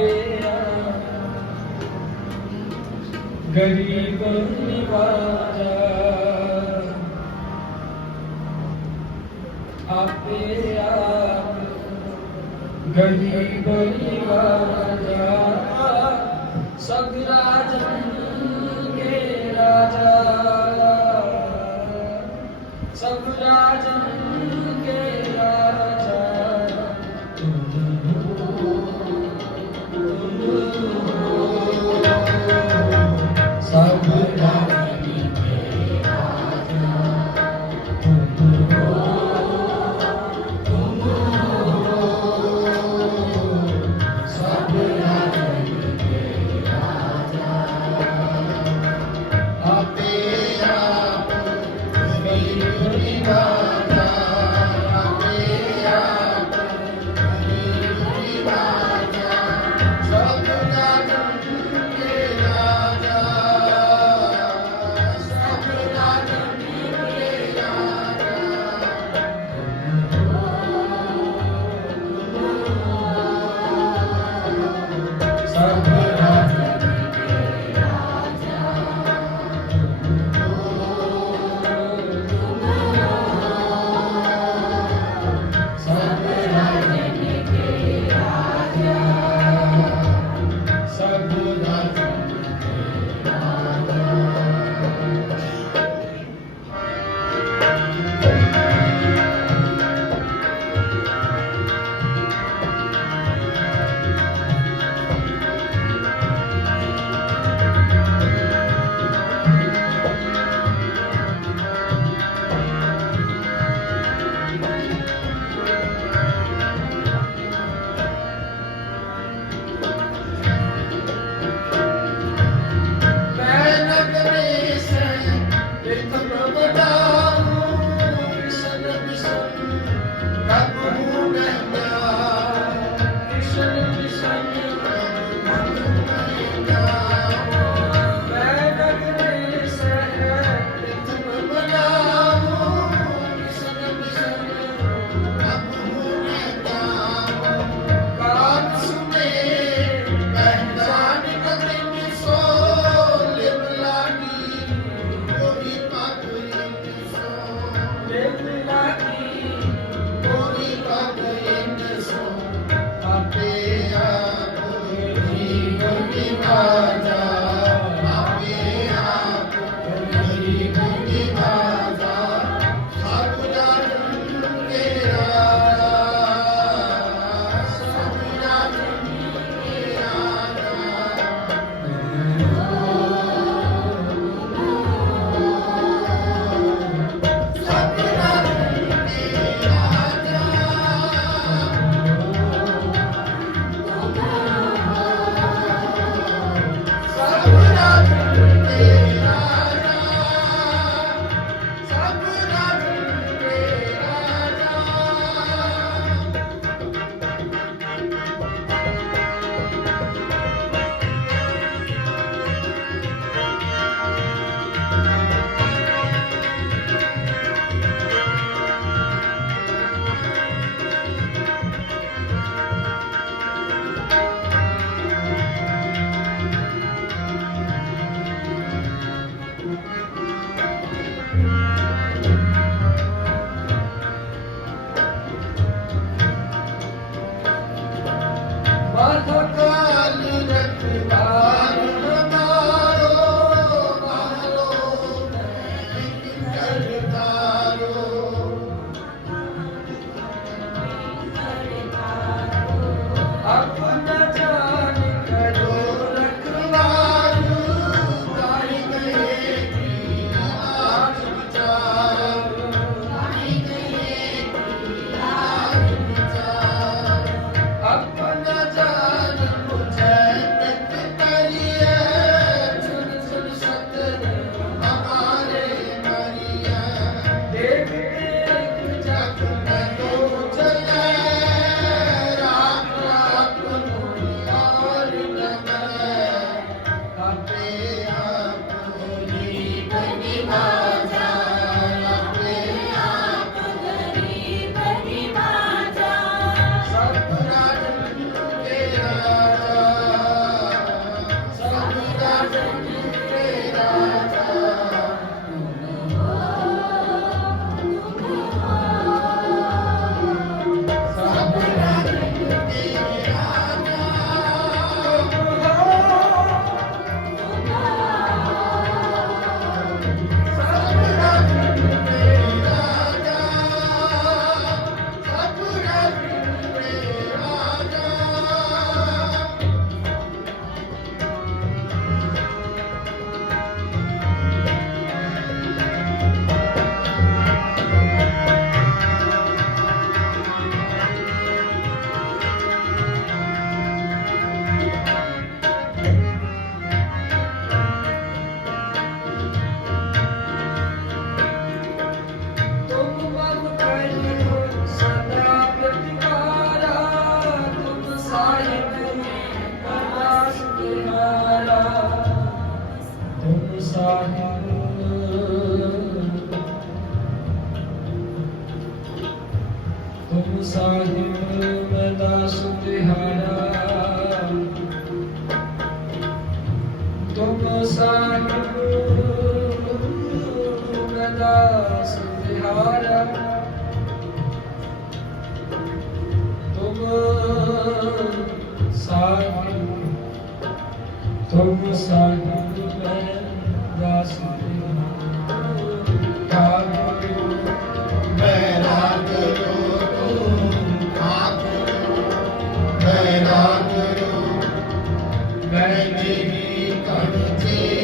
ਤੇਰਾ। ਗਰੀਬ ਨਿਵਾਜਾ। ਆਪੇ ਆਪ ਗਰੀਬ ਨਿਵਾਜਾ। ਸਗਰਾ ਜਨ ਕੇ ਰਾਜਾ। ਸਗਰਾ ਜਨ Thank you.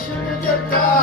should have just died.